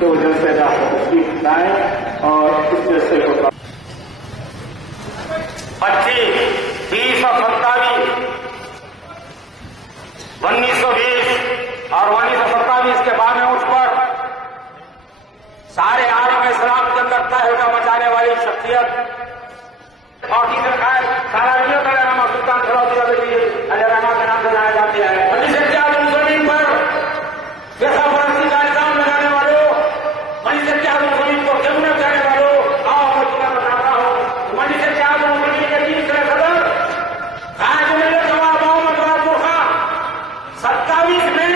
تو جلسے کا تشریف لائیں اور اس جلسے کو 25, 30 اور 27, 1920 اور 1927 کے بعد میں اس پر سارے عالم اسلام کے اندر تہلکہ مچانے والی شخصیت اور تیسرے سارا علامہ سلطان سلاؤدین علیہ رحمہ کے نام سے جانا جاتی ہے. مجلس اتحاد المسلمین پر فرقہ پرستی کا الزام لگانے والوں, مجلس اتحاد المسلمین کو کیوں نہ کہنے والوں, آؤ میں تمہیں بتاتا ہوں. مجلس اتحاد المسلمین کے تیسرے صدر قائد ملت نواب محمد غفور خان 27 میں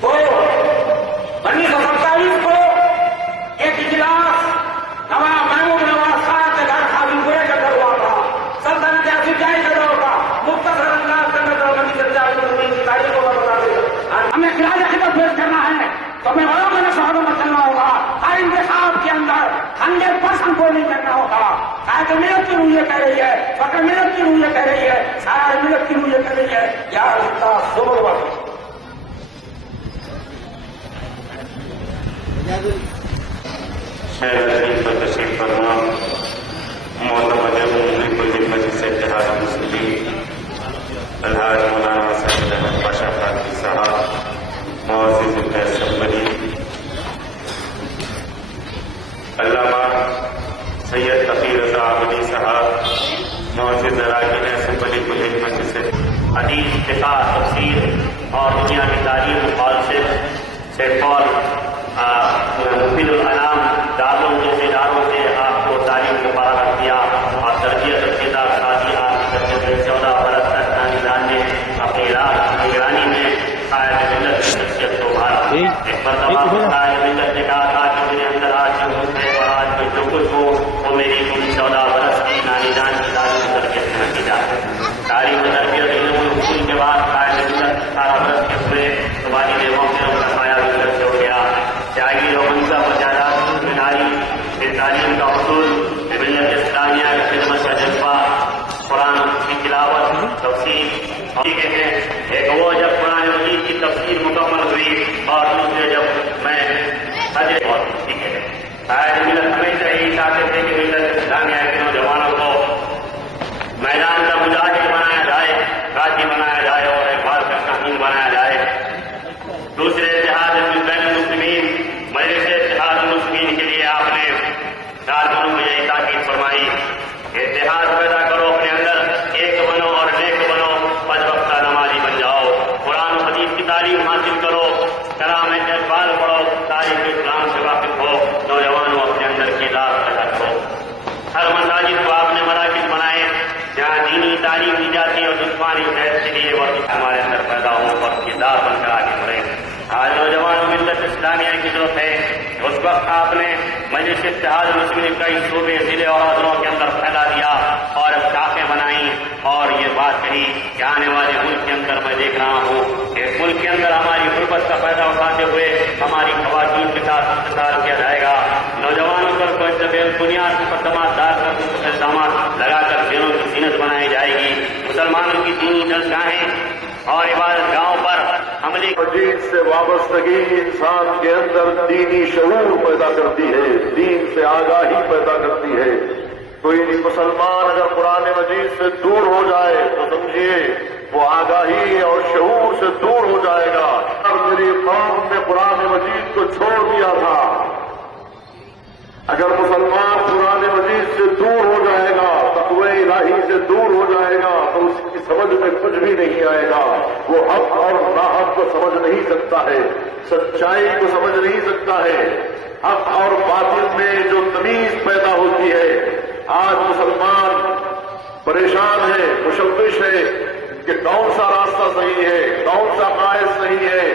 تو 1927 کو ایک اجلاس نواب محمود نواز خان کے گھر خادم پورے کا گھر ہوا تھا. سلطنت افریقائی کا دور تھا. مختصر انداز کے اندر مجلس اتحاد المسلمین کی تاریخ کو بتا دے. ہمیں خراج عقیدت پیش کرنا ہے تو ہمیں بڑوں کے نشانوں میں چلنا ہوگا. ہر انتخاب کے اندر 100% کو نہیں کرنا ہوگا. قائد ملت کی روح یہ کہہ رہی ہے, فخر ملت کی روح یہ کہہ رہی ہے, سارا ملت کی روح یہ کہہ رہی ہے, یا اللہ صبر وقت تشریف فرما معتمد کل مجلس اتحاد المسلمین الحاج مولانا سید احمد پاشا قادری صاحب, معزز اسمبلی علامہ سید تقی رضا عابدی صاحب, معزز اراکین اسمبلی کل مجلس حدیث, فقہ, تفسیر اور دنیا کی تعلیم سے فول مفید الانام داروں جیسے اداروں سے آپ کو تعلیم کو فراہم کیا اور تربیت رسیدہ شادی آپ کی تربیت 14 برس تک نظام نے اپنی نگرانی میں قائد ملت کی شخصیت کو ابھارا. ایک مرتبہ قائد ملت نے کہا تھا کہ میرے اندر آج جو حسن ہے اور آج میں جو کچھ ہو وہ میری پوری 14 برس کی نانیجان کی تعلیم و تربیت میں نتیجہ ہے. تعلیم و تربیت علم اصول کے بعد قائد ملت 18 برس کے ہوئے تمہاری دیووں کے کا سایہ ملت سے ہو گیا. جاگیر و منصب و جائیداد کی تعلیم کا حصول, ملت اسلامیہ کی خدمت کا جذبہ, قرآن کی تلاوت, تفسیر ٹھیک ہے. ایک وہ جب قرآن مجید کی تفسیر مکمل ہوئی اور دوسرے جب میں حج اور ٹھیک ہے. قائد ملت ہمیشہ یہی چاہتے تھے کہ ملت اسلامیہ کے نوجوانوں کو میدان کا مجاہد بنایا جائے, قاضی بنایا جائے اور اقبال کا شاہین بنایا جائے. دوسرے اتحاد بین المسلمین مجلس اتحاد المسلمین کے لیے آپ نے کارکنوں کو یہی تاکید فرمائی کہ اتحاد پیدا کرو, اپنے اندر ایک بنو اور نیک بنو, 5 وقت کا نمازی بن جاؤ, قرآن و حدیث کی تعلیم حاصل کرو, کلام اقبال پڑھو, تاریخ اسلام سے واقف ہو, نوجوانوں اپنے اندر کی ذات پیدا کرو. ہر مساجد کو آپ نے مراکز بنائے جہاں دینی تعلیم دی جاتی ہے اور جسمانی صحت کے لیے وقت ہمارے اندر پیدا ہو اور کی ذات بن کر آگے بڑھے. آج نوجوانوں ملت اسلامیہ کی ضرورت ہے. اس وقت آپ نے مجلس اتحاد المسلمین کئی صوبے, ضلع اور اضلاع کے اندر پھیلا دیا اور اب شاخیں بنائی اور یہ بات کہی کہ آنے والے ملک کے اندر میں دیکھ رہا ہوں کہ ملک کے اندر ہماری غربت کا فائدہ اٹھاتے ہوئے ہماری خواتین کے ساتھ استحصال کیا جائے گا. نوجوانوں پر بنیاد مقدمات ڈال کر الزامات لگا کر دینوں کی زینت بنائی جائے گی. مسلمانوں کی دینی جلسائیں اور عبادت گاہوں پر عملی مجید سے وابستگی انسان کے اندر دینی شعور پیدا کرتی ہے, دین سے آگاہی پیدا کرتی ہے. کوئی مسلمان اگر قرآن مجید سے دور ہو جائے تو سمجھیے وہ آگاہی اور شعور سے دور ہو جائے گا. اور میری قوم نے قرآن مجید کو چھوڑ دیا تھا. اگر مسلمان قرآن مجید سے دور ہو جائے گا, تقوی الہی سے دور ہو جائے گا تو اس کی سمجھ میں کچھ بھی نہیں آئے گا. وہ حق اور ناحق کو سمجھ نہیں سکتا ہے, سچائی کو سمجھ نہیں سکتا ہے. حق اور باطل میں جو تمیز پیدا ہوتی ہے, آج مسلمان پریشان ہے, مشوش ہے کہ کون سا راستہ صحیح ہے, کون سا قائد صحیح ہے.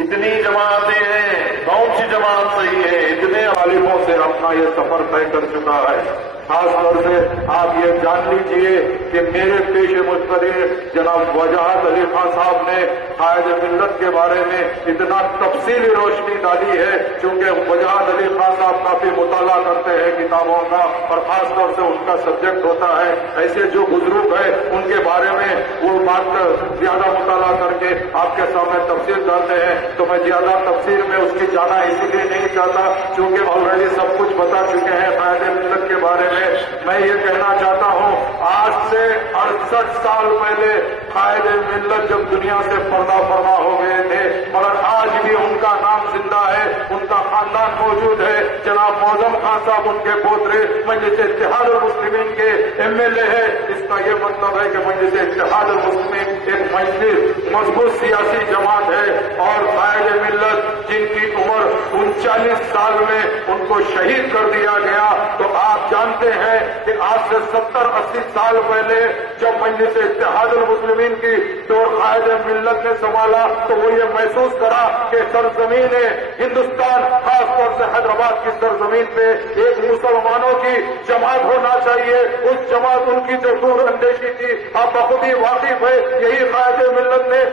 اتنی جماعتیں ہیں, کون سی جماعت صحیح ہے. اتنے عالموں سے اپنا یہ سفر طے کر چکا ہے. خاص طور سے آپ یہ جان لیجیے کہ میرے پیش مستقر جناب وجاہت علی خان صاحب نے قائد ملت کے بارے میں اتنا تفصیلی روشنی ڈالی ہے, چونکہ وجاہت علی خان صاحب کافی مطالعہ کرتے ہیں کتابوں کا اور خاص طور سے ان کا سبجیکٹ ہوتا ہے. ایسے جو بزرگ ہیں ان کے بارے میں وہ بات زیادہ مطالعہ کر کے آپ کے سامنے تفصیل ڈالتے ہیں تو میں زیادہ تفصیل میں اس کی جانا اسی لیے نہیں چاہتا چونکہ آلریڈی سب کچھ بتا چکے ہیں قائد ملت کے بارے میں. میں یہ کہنا چاہتا ہوں آج سے 68 سال پہلے قائد ملت جب دنیا سے پردہ فرما ہو گئے تھے مگر آج بھی ان کا نام زندہ ہے, ان کا خاندان موجود ہے. جناب معظم خان صاحب ان کے پوترے مجلس اتحاد المسلمین کے MLA ہے. اس کا یہ مطلب ہے کہ مجلس اتحاد المسلمین ایک مجلس مضبوط سیاسی جماعت ہے اور قائد ملت جن کی عمر 39 سال میں ان کو شہید کر دیا گیا تو آپ جانتے ہیں کہ آج سے 70-80 سال پہلے جب مجلس اتحاد المسلمین کی دور قائد ملت نے سنبھالا تو وہ یہ محسوس کرا کہ سرزمین ہندوستان خاص طور سے حیدرآباد کی سرزمین پہ ایک مسلمانوں کی جماعت ہونا چاہیے. اس جماعت ان کی جو دور اندیشی تھی آپ بخود ہی واقف ہے. یہی قائد ملت نے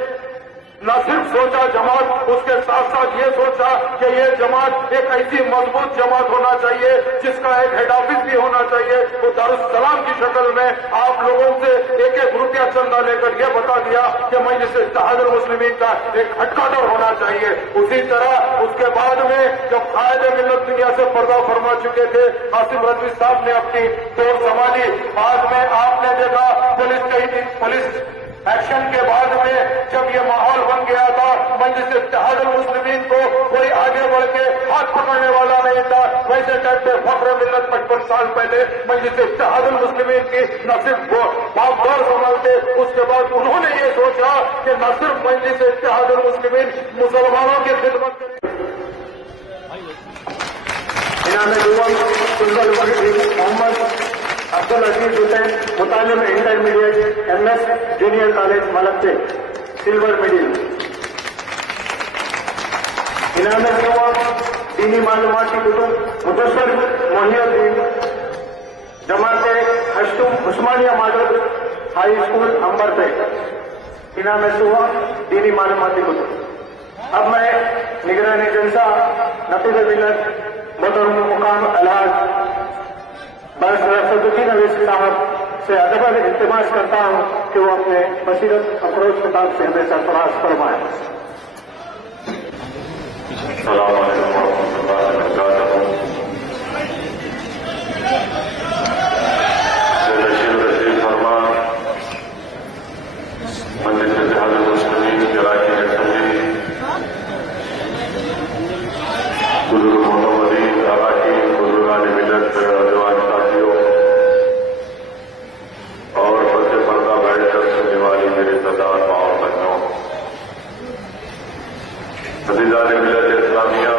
نہ صرف سوچا جماعت, اس کے ساتھ ساتھ یہ سوچا کہ یہ جماعت ایک ایسی مضبوط جماعت ہونا چاہیے جس کا ایک ہیڈ آفس بھی ہونا چاہیے. وہ دارالسلام کی شکل میں آپ لوگوں سے ایک روپیہ چندہ لے کر یہ بتا دیا کہ مجلس اتحاد المسلمین کا ایک ہیڈ کوارٹر ہونا چاہیے. اسی طرح اس کے بعد میں جب قائد ملت دنیا سے پردہ فرما چکے تھے قاسم رضوی صاحب نے اپنی دور سنبھالی. بعد میں آپ نے دیکھا پولیس ایکشن کے بعد میں جب یہ ماحول بن گیا تھا مجلس اتحاد المسلمین کو کوئی آگے بڑھ کے ہاتھ پکڑنے والا نہیں تھا. ویسے ٹائپ پہ فخر ملت 55 سال پہلے مجلس اتحاد المسلمین کی نہ صرف باپ دور سنبھالتے, اس کے بعد انہوں نے یہ سوچا کہ نہ صرف مجلس اتحاد المسلمین مسلمانوں کی خدمت کرے. محمد عبدالعزیز حسین متعلم intermediate MS junior college Malakpet silver medal. انعام دینی معلومات کی کتب مدثر محی الدین جماعت ہشتم Osmania model high school Amberpet. انعام دینی معلومات کی کتب. اب میں نگران جلسہ نقیب ملت محترم مقام الحاج اسدالدین اویسی صاحب سے ادب التماس کرتا ہوں کہ وہ اپنے بصیرت افروز خطاب سے ہمیں سرفراز فرمائیں. السلام علیکم ورحمۃ اللہ وبرکاتہ. رسید فرما مجلس اتحاد المسلمین کے اراکین اسمبلی بزرگ محترمین اراکین بزرگان ملت نوجوان ساتھیوں اور پردے پردہ بیٹھ کر سننے والی میرے تعداد ماؤں بہنوں, عزیزان ملت اسلامیہ,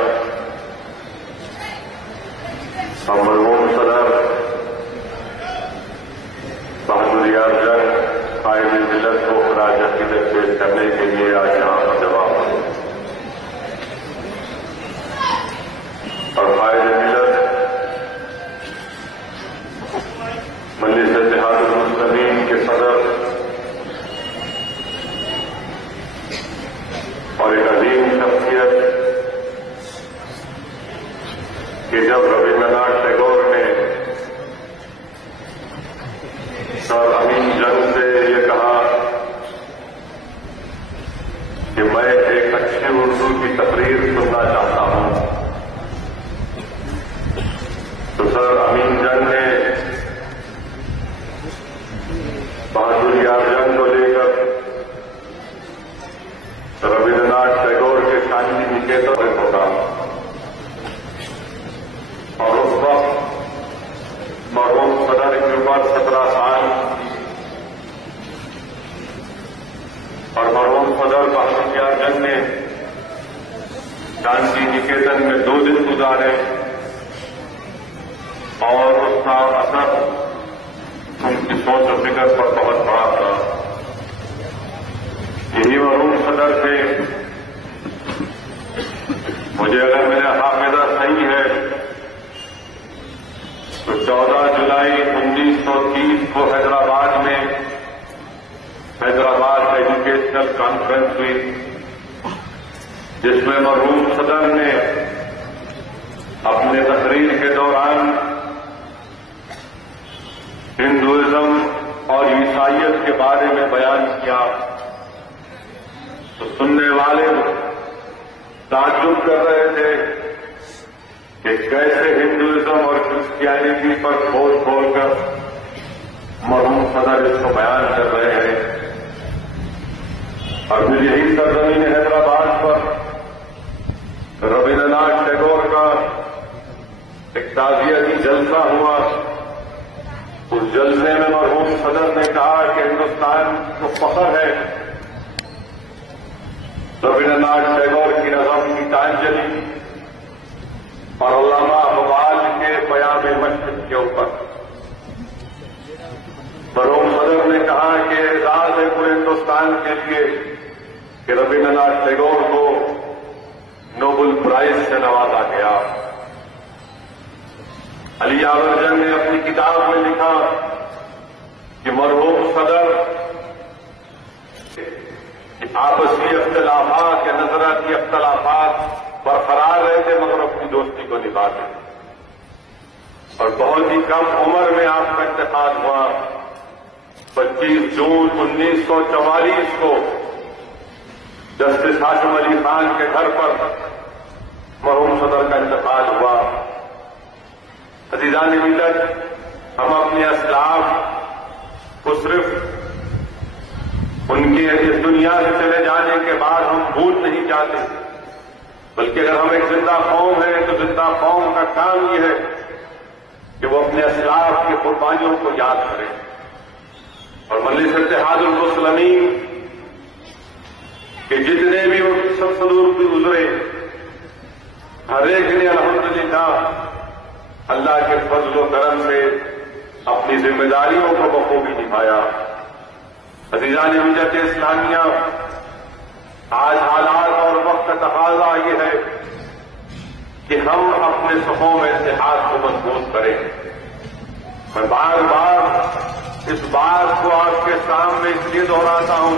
ہم مرحوم صدر بہادر یار جنگ قائد ملت کو خراج عقیدت پیش کرنے کے لیے آج یہاں جمع ہوئے اور قائد ملت مجلس اتحاد المسلمین کے صدر اور ایک عظیم شخصیت کہ جب رابندر ناتھ ٹیگور نے سر امین جنگ سے یہ کہا کہ میں ایک اچھی اردو کی تقریر سننا چاہتا ہوں, تو سر امین جنگ نے بہادر یار جنگ کو لے کر رابندر ناتھ ٹیگور کے شانتی نکیتن میں پہنچا اور اس وقت مرحوم صدر کی عمر 17 سال اور مرحوم صدر بہادر یار جنگ نے شانتی نکیتن میں 2 دن گزارے اور اس کا اثر ان کی سوچ و فکر پر بہت بڑا تھا. یہی مرحوم صدر تھے. مجھے اگر میرا حافظہ صحیح ہے تو 14 جولائی 1930 کو حیدرآباد میں حیدرآباد ایجوکیشنل کانفرنس ہوئی جس میں مرحوم صدر نے اپنے تقریر کے دوران ہندوازم اور عیسائیت کے بارے میں بیان کیا. تو والے تعجب کر رہے تھے کہ کیسے ہندوازم اور کرسچینٹی پر کھول کھول کر مرحوم صدر اس کو بیان کر رہے ہیں، اور پھر یہی سرزمین حیدرآباد پر رابندر ناتھ ٹیگور کا ایک تعزیتی جلسہ ہوا۔ اس جلسے میں مرحوم صدر نے کہا کہ ہندوستان کو فخر ہے رابندر ناتھ ٹیگور کی نظم گیتانجلی اور علامہ اقبال کے پیام مشرق کے اوپر۔ مرحوم صدر نے کہا کہ اعزاز ہے پورے ہندوستان کے لیے کہ رابندر ناتھ ٹیگور کو نوبل پرائز سے نوازا گیا۔ علی یاور جنگ نے اپنی کتاب میں لکھا کہ مرحوم صدر آپسی اختلافات یا نظریاتی اختلافات برقرار رہے تھے مگر اپنی دوستی کو نبھاتے، اور بہت ہی کم عمر میں آپ کا انتقال ہوا۔ 25 جون 1944 کو جسٹس ہاشم علی خان کے گھر پر مرحوم صدر کا انتقال ہوا۔ عزیزان ملت، ہم اپنے اسلاف کو صرف ان کے اس دنیا سے چلے جانے کے بعد ہم بھول نہیں جاتے، بلکہ اگر ہم ایک زندہ قوم ہیں تو زندہ قوم کا کام یہ ہے کہ وہ اپنے اسلاف کی قربانیوں کو یاد کریں۔ اور مجلس اتحاد المسلمین کہ جتنے بھی ان کی سب صدور بھی گزرے، ہر ایک نے الحمدللہ اللہ کے فضل و کرم سے اپنی ذمہ داریوں کو بخوبی نبھایا۔ عزیزان ملت اسلامیہ، آج حالات اور وقت کا تقاضا یہ ہے کہ ہم اپنے صفوں میں اتحاد کو مضبوط کریں۔ میں بار بار اس بات کو آپ کے سامنے اس لیے دہراتا ہوں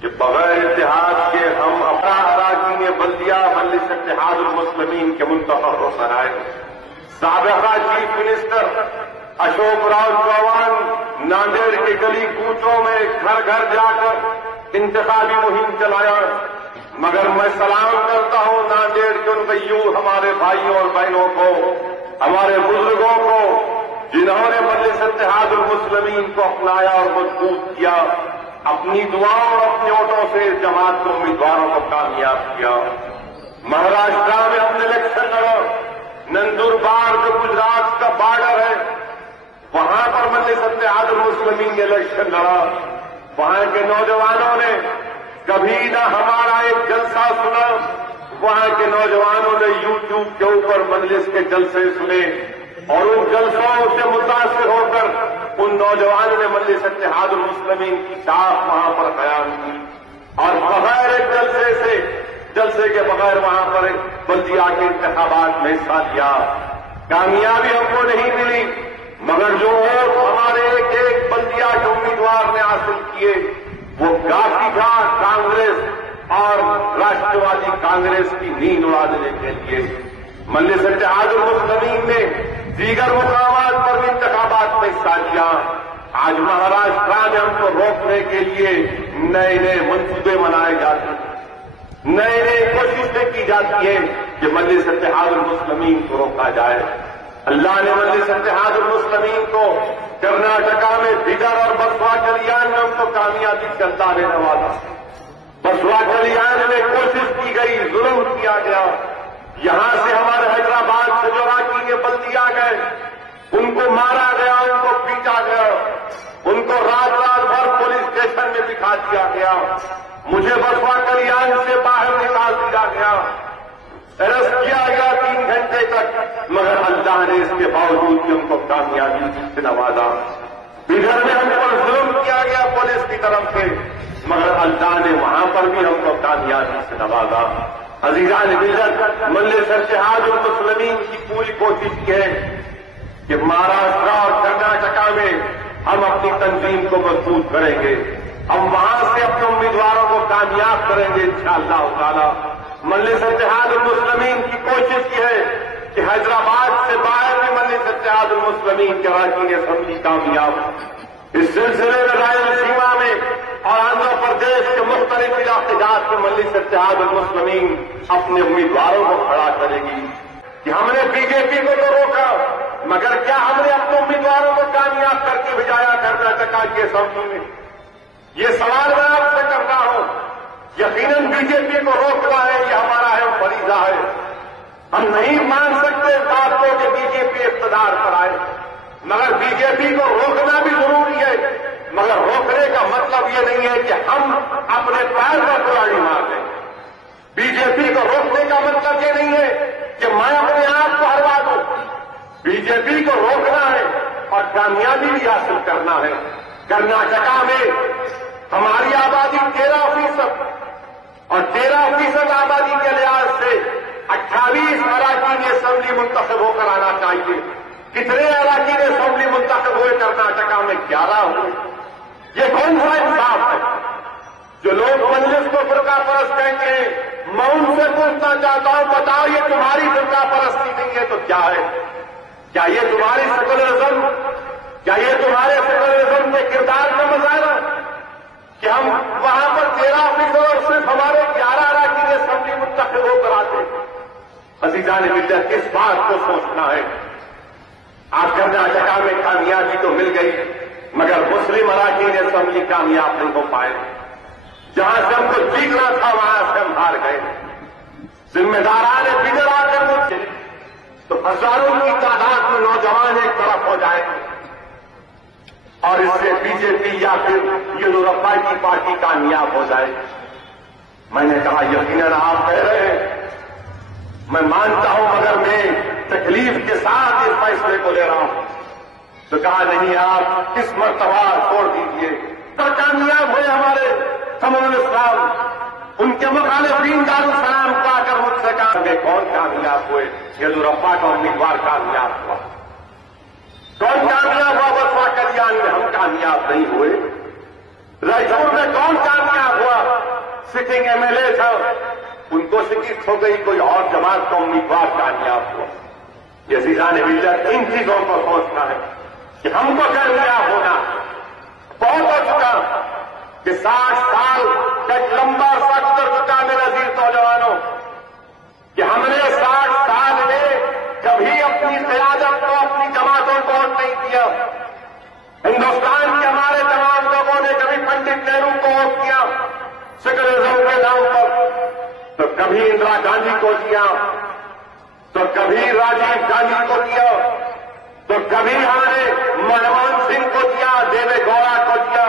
کہ بغیر اتحاد کے ہم اپنا اراکین بلدیہ مجلس اتحاد المسلمین کے منتخب ہو کر آئے۔ سابقہ چیف منسٹر اشوک راؤ چوہان ناندیڑ کے گلی کوچوں میں گھر گھر جا کر انتخابی مہم چلایا، مگر میں سلام کرتا ہوں ناندیڑ کے ان غیور ہمارے بھائیوں اور بہنوں کو، ہمارے بزرگوں کو، جنہوں نے مجلس اتحاد المسلمین کو اپنایا اور مضبوط کیا، اپنی دعاؤں اور اپنے ووٹوں سے جماعت کے امیدواروں کو کامیاب کیا۔ مہاراشٹر میں ہم نے الیکشن لڑا، نندوربار جو گجرات کا بارڈر ہے وہاں پر مجلس اتحاد المسلمین نے الیکشن لڑا۔ وہاں کے نوجوانوں نے کبھی نہ ہمارا ایک جلسہ سنا، وہاں کے نوجوانوں نے یوٹیوب کے اوپر مجلس کے جلسے سنے، اور ان جلسوں سے متاثر ہو کر ان نوجوانوں نے مجلس اتحاد المسلمین کی ساکھ وہاں پر قیام کی، اور بغیر ایک جلسے کے بغیر وہاں پر بلدیہ کے انتخابات میں حصہ لیا۔ کامیابی ہم کو نہیں ملی، مگر جو ووٹ ہمارے ایک ایک بلدیہ کے امیدوار نے حاصل کیے وہ کافی تھا کانگریس اور راشٹروادی کانگریس کی نیند اڑا دینے کے لیے۔ مجلس اتحاد المسلمین نے دیگر مقامات پر بھی انتخابات میں حصہ لیا۔ آج مہاراشٹر میں ہم کو روکنے کے لیے نئے نئے منصوبے بنائے جاتے ہیں، نئے نئے کوششیں کی جاتی ہیں کہ مجلس اتحاد المسلمین کو روکا جائے۔ اللہ نے مجلس اتحاد المسلمین کو کرناٹکا میں بھیگر اور بسوا کلیان میں ہم کو کامیابی سے اللہ نے نوازا۔ بسوا کلیان میں کوشش کی گئی، ظلم کیا گیا، یہاں سے ہمارے حیدرآباد سے جو اراکین بلدیہ گئے ان کو مارا گیا، ان کو پیٹا گیا، ان کو رات بھر پولیس اسٹیشن میں دکھا دیا گیا، مجھے بسوا کلیان سے باہر نکال دیا گیا، ارسٹ کیا گیا 3 گھنٹے تک، مگر اللہ نے اس کے باوجود بھی ہم کو کامیابی سے نوازا۔ بھیگر میں ہم پر ظلم کیا گیا پولیس کی طرف سے، مگر اللہ نے وہاں پر بھی ہم کو کامیابی سے نوازا۔ عزیزان ملت، مجلس اتحاد المسلمین کی پوری کوشش ہے کہ مہاراشٹر اور کرناٹکا میں ہم اپنی تنظیم کو مضبوط کریں گے، ہم وہاں سے اپنے امیدواروں کو کامیاب کریں گے انشاءاللہ تعالی۔ مجلس اتحاد المسلمین کی کوشش یہ ہے کہ حیدرآباد سے باہر بھی مجلس اتحاد المسلمین کے اراکین اسمبلی کامیاب۔ اس سلسلے میں رائل سیما میں اور آندھرا پردیش کے مختلف علاقوں واقعات میں مجلس اتحاد المسلمین اپنے امیدواروں کو کھڑا کرے گی کہ ہم نے بی جے پی کو تو روکا، مگر کیا ہم نے اپنے امیدواروں کو کامیاب کر کے بھجایا کرناٹک کی اسمبلی میں؟ یہ سوال میں آپ سے کرتا ہوں۔ یقیناً بی جے پی کو روکنا ہے، یہ ہمارا ہے فریضہ ہے۔ ہم نہیں مان سکتے اس بات کو کہ بی جے پی اقتدار پر آئے، مگر بی جے پی کو روکنا بھی ضروری ہے۔ مگر روکنے کا مطلب یہ نہیں ہے کہ ہم اپنے پیر پر کلاڑی مار دیں۔ بی جے پی کو روکنے کا مطلب یہ نہیں ہے کہ میں اپنے آپ کو ہروا دوں۔ بی جے پی کو روکنا ہے اور کامیابی بھی حاصل کرنا ہے۔ کرناٹک میں ہماری آبادی 13% اور 13% آبادی کے لحاظ سے 28 اراکین اسمبلی منتخب ہو کر آنا چاہیے۔ کتنے اراکین اسمبلی منتخب ہوئے کرناٹک میں؟ 11 ہوئے۔ یہ کون سا انصاف ہے؟ جو لوگ مجلس کو فرقہ پرست کہتے ہیں، میں ان سے پوچھنا چاہتا ہوں، بتاؤ یہ تمہاری فرقہ پرستی نہیں ہے تو کیا ہے؟ کیا یہ تمہاری سیکولرزم، کیا یہ تمہارے سیکولرزم کے کردار کا مظاہرہ کہ ہم وہاں پر 13% اور صرف ہمارے 11 اراکین اسمبلی منتخب ہو کر آتے؟ عزیزان ملت، کس بات کو سوچنا ہے؟ آپ کرناٹک میں کامیابی تو مل گئی، مگر مسلم اراکین اسمبلی کامیاب نہیں ہو پائے۔ جہاں سے ہم کو جیتنا تھا وہاں سے ہم ہار گئے۔ ذمہ داران بگڑ آ کر مجھ سے تو ہزاروں کی تعداد میں نوجوان ایک طرف ہو جائے اور اس سے بی جے پی یا پھر یڈیورپا کی پارٹی کامیاب ہو جائے۔ میں نے کہا یقیناً آپ کہہ رہے ہیں، میں مانتا ہوں، مگر میں تکلیف کے ساتھ اس فیصلے کو لے رہا ہوں۔ تو کہا نہیں، آپ اس مرتبہ چھوڑ دیجیے۔ تو کامیاب ہوئے ہمارے قمر اسلام، ان کے مخالفین دارالسلام کو آ کر مجھ سے کہا کہ کون کامیاب ہوئے؟ یڈیورپا کا امیدوار کامیاب ہوا۔ کون کامیاب ہوا؟ بسوا کلیان میں ہم کامیاب نہیں ہوئے۔ رائچور میں کون کامیاب ہوا؟ سٹنگ ایم ایل اے تھا، ان کو شکست ہو گئی، کوئی اور جماعت کا امیدوار کامیاب ہوا۔ یہ عزیزان ملت، ان چیزوں کو سوچنا ہے کہ ہم کو کامیاب ہونا بہت ہو چکا کہ 60 سال کا ایک لمبا عرصہ گزر چکا میرے عزیز نوجوانوں کہ ہم نے 60 سال میں کبھی اپنی قیادت کو، اپنی جماعتوں کو ووٹ نہیں دیا۔ ہندوستان کے ہمارے تمام لوگوں نے کبھی پنڈت نہرو کو ووٹ کیا سیکولرزم کے نام پر، تو کبھی اندرا گاندھی کو دیا، تو کبھی راجیو گاندھی کو دیا، تو کبھی ہم نے منموہن سنگھ کو دیا، دیوے گوڑا کو دیا،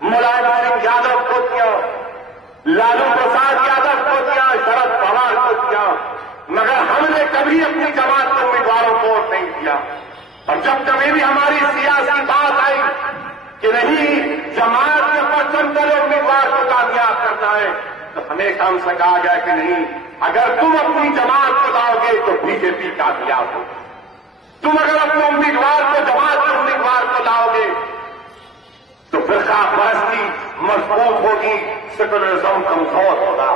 ملائم سنگھ یادو کو دیا، لالو پرساد یادو کو دیا، شرد پوار کو دیا، مگر ہم نے کبھی اپنی جماعت کے امیدواروں کو ووٹ نہیں دیا۔ اور جب کبھی بھی ہماری سیاسی بات آئی کہ نہیں جماعت کے پرچم تلے امیدوار کو کامیاب کرنا ہے، تو ہمیشہ ہم سے کہا گیا کہ نہیں، اگر تم اپنی جماعت کو لاؤ گے تو بی جے پی کامیاب ہوگی، تم اگر اپنے امیدوار کو، جماعت کے امیدوار کو لاؤ گے تو فرقہ پرستی مضبوط ہوگی، سیکولرزم کمزور ہوگا۔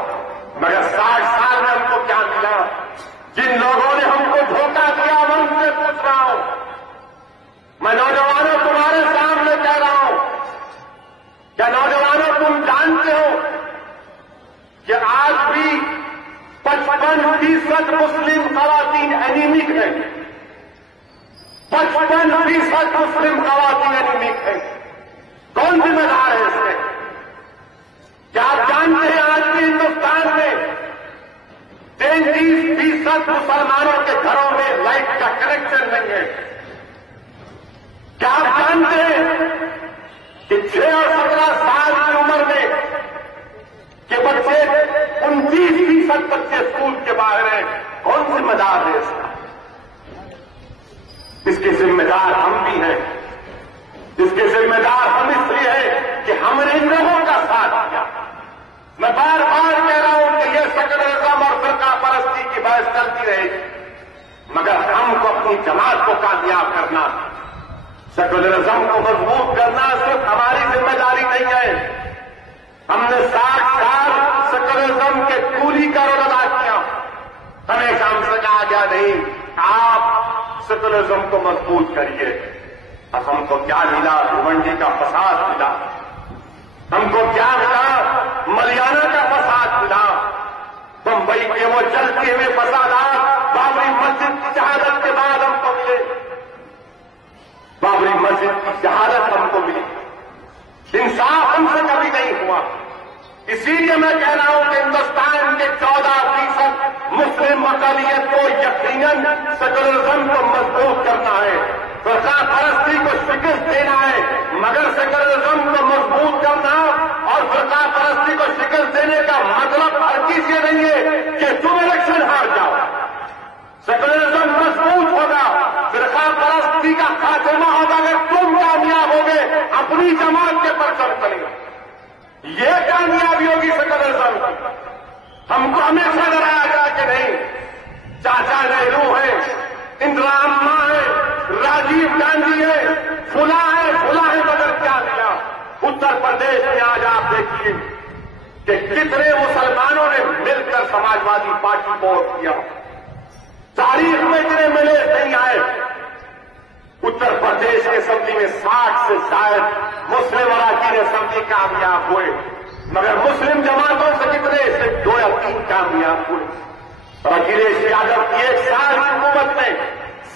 مگر 60 سال میں ہم کو کیا ملا؟ جن لوگوں نے ہم کو دھوکہ دیا، میں ان سے پوچھ رہا ہوں، میں نوجوانوں تمہارے سامنے کہہ رہا ہوں، کیا نوجوانوں تم جانتے ہو کہ آج بھی 55% مسلم خواتین انیمک ہیں؟ 55% مسلم خواتین انیمک ہیں۔ کون ذمہ دار ہے اس میں؟ کیا آپ جانتے ہیں آج بھی ہندوستان میں 33% مسلمانوں کے گھروں میں لائٹ کا کنیکشن نہیں ہے؟ کیا آپ جانتے ہیں کہ 6 اور 17 سال کی عمر میں کہ بچے 29% بچے اسکول کے باہر ہیں؟ کون ذمہ دار ہے اس کا؟ اس کے ذمہ دار ہم بھی ہیں، اس کے ذمہ دار ہم اس لیے ہیں کہ ہم نے ان لوگوں کا ساتھ دیا۔ میں بار بار کہہ رہا ہوں کہ یہ سیکولرزم اور فرقہ پرستی کی بحث چلتی رہے گی، مگر ہم کو اپنی جماعت کو کامیاب کرنا، سیکولرزم کو مضبوط کرنا صرف ہماری ذمہ داری نہیں ہے۔ ہم نے 60 سال سیکولرزم کے کولی کا رول ادا کیا، ہمیشہ ہم سے کہا گیا نہیں، آپ سیکولرزم کو مضبوط کریے۔ اب ہم کو کیا ملا؟ بھنڈی کا فساد ملا، ہم کو کیا ملا؟ ملیالم اسی لیے میں کہہ رہا ہوں کہ ہندوستان کے 14% مسلم اقلیت کو یقیناً سیکولرزم کو مضبوط کرنا ہے، فرقہ پرستی کو شکست دینا ہے، مگر سیکولرزم کو مضبوط کرنا اور فرقہ پرستی کو شکست دینے کا مطلب ہرگز یہ نہیں ہے کہ تم الیکشن ہار جاؤ۔ سیکولرزم مضبوط ہوگا، فرقہ پرستی کا خاتمہ ہوگا اگر تم کامیاب ہوگے اپنی جماعت کے پرچم کریں۔ یہ کامیابی ہوگی سیکولرزم کی۔ ہم کو ہمیشہ ڈرایا گیا کہ نہیں، چاچا نہرو ہے، اندرا اماں ہے، راجیو گاندھی ہے، فلاں ہے، مگر کیا کیا؟ اتر پردیش میں آج آپ دیکھیے کہ کتنے مسلمانوں نے مل کر سماجوادی پارٹی کو ووٹ کیا۔ تاریخ میں اتنے ملے نہیں آئے۔ اتر پردیش کی اسمبلی میں 60 سے زائد مسلم اراکین اسمبلی کامیاب ہوئے، مگر مسلم جماعتوں سے کتنے سے 2 یا 3 کامیاب ہوئے۔ اور اکھلیش یادو کی 1 سال کی حکومت میں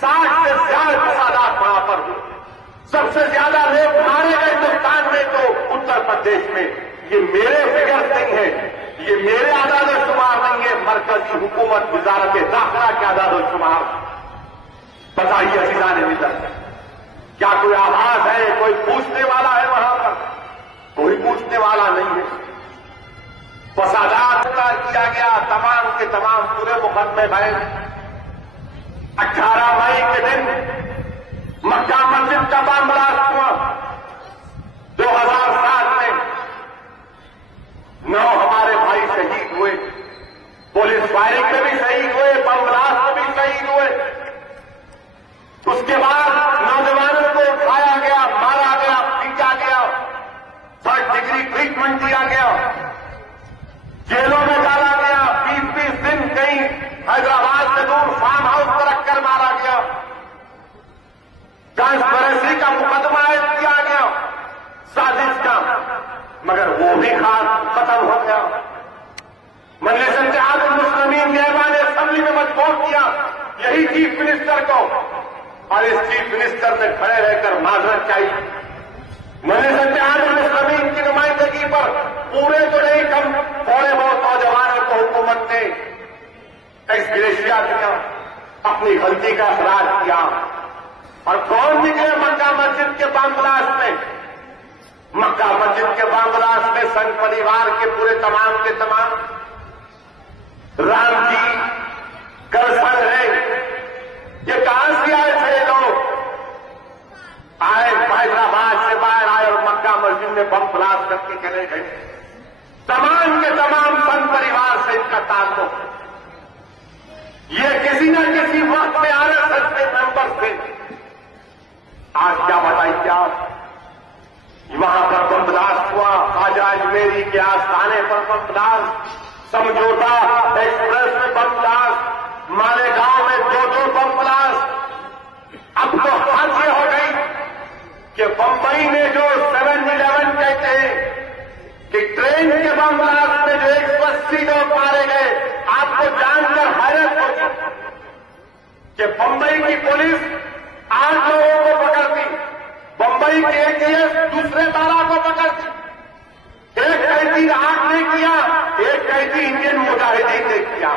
60 سے زیادہ فسادات وہاں پر ہوئے۔ سب سے زیادہ لوگ مارے گئے ہندوستان میں تو اتر پردیش میں۔ یہ میرے فگر نہیں ہے، یہ میرے اعداد و شمار نہیں ہے، مرکزی حکومت وزارت داخلہ کے اعداد و شمار۔ بتائیے عزیزان ملت، کیا کوئی آواز ہے، کوئی پوچھنے والا ہے وہاں پر؟ کوئی پوچھنے والا نہیں ہے۔ فسادات کیا گیا، تمام کے تمام پورے مقدمے بھائے۔ 18 مئی کے دن مکہ مسجد کا بم بلاسٹ ہوا۔ 2007 میں 9 ہمارے بھائی شہید ہوئے، پولیس فائرنگ میں بھی شہید ہوئے، بم بلاسٹ میں بھی شہید ہوئے۔ اس کے بعد نوجوانوں کو اٹھایا گیا، مارا گیا، پیٹا گیا، 3rd ڈگری ٹریٹمنٹ دیا گیا، جیلوں میں ڈالا گیا، 20 دن کہیں حیدرآباد سے دور فارم ہاؤس پر رکھ کر مارا گیا، کانسپریسی کا مقدمہ عائد کیا گیا، سازش کا، مگر وہ بھی ختم ہو گیا۔ مجلس اتحاد المسلمین نے ایوان اسمبلی میں مجبور کیا یہی چیف منسٹر کو، اور اس چیف منسٹر نے کھڑے رہ کر معذرت چاہیے۔ مجلس اتحاد المسلمین کی نمائندگی پر پورے تو نہیں، کم تھوڑے بہت نوجوانوں کو حکومت نے ایکس گریشیا دیا، اپنی غلطی کا اقرار کیا۔ اور کون نکلے مکہ مسجد کے بم بلاسٹ میں؟ مکہ مسجد کے بم بلاسٹ میں سنگھ پریوار کے پورے تمام کے تمام رام جی کرسن ہے، یہ کہاں سے آئے تھے یہ لوگ؟ آئے حیدرآباد سے باہر آئے اور مکہ مسجد میں بم بلاسٹ کر کے چلے گئے۔ تمام کے تمام سنگھ پریوار سے ان کا تعلق ہے۔ یہ کسی نہ کسی وقت میں RSS کے ممبر تھے۔ آج کیا بتائیے آپ، وہاں پر بم بلاسٹ ہوا، خواجہ اجمیری کے آستانے پر بم بلاسٹ، سمجھوتا ایکسپریس میں بم بلاسٹ، مالیگاؤں میں 2 بم بلاسٹ۔ اب تو حد یہ ہو گئی کہ بمبئی میں جو 7-11 کہتے ہیں کہ ٹرین کے بم بلاسٹ میں جو 180 لوگ مارے گئے، آپ کو جان کر حیرت ہوگی کہ بمبئی کی پولیس 8 لوگوں کو پکڑتی، بمبئی کے ATS دوسرے 12 کو پکڑتی، ایک قیدی آگ نے کیا، ایک قیدی انڈین مجاہدین نے کیا۔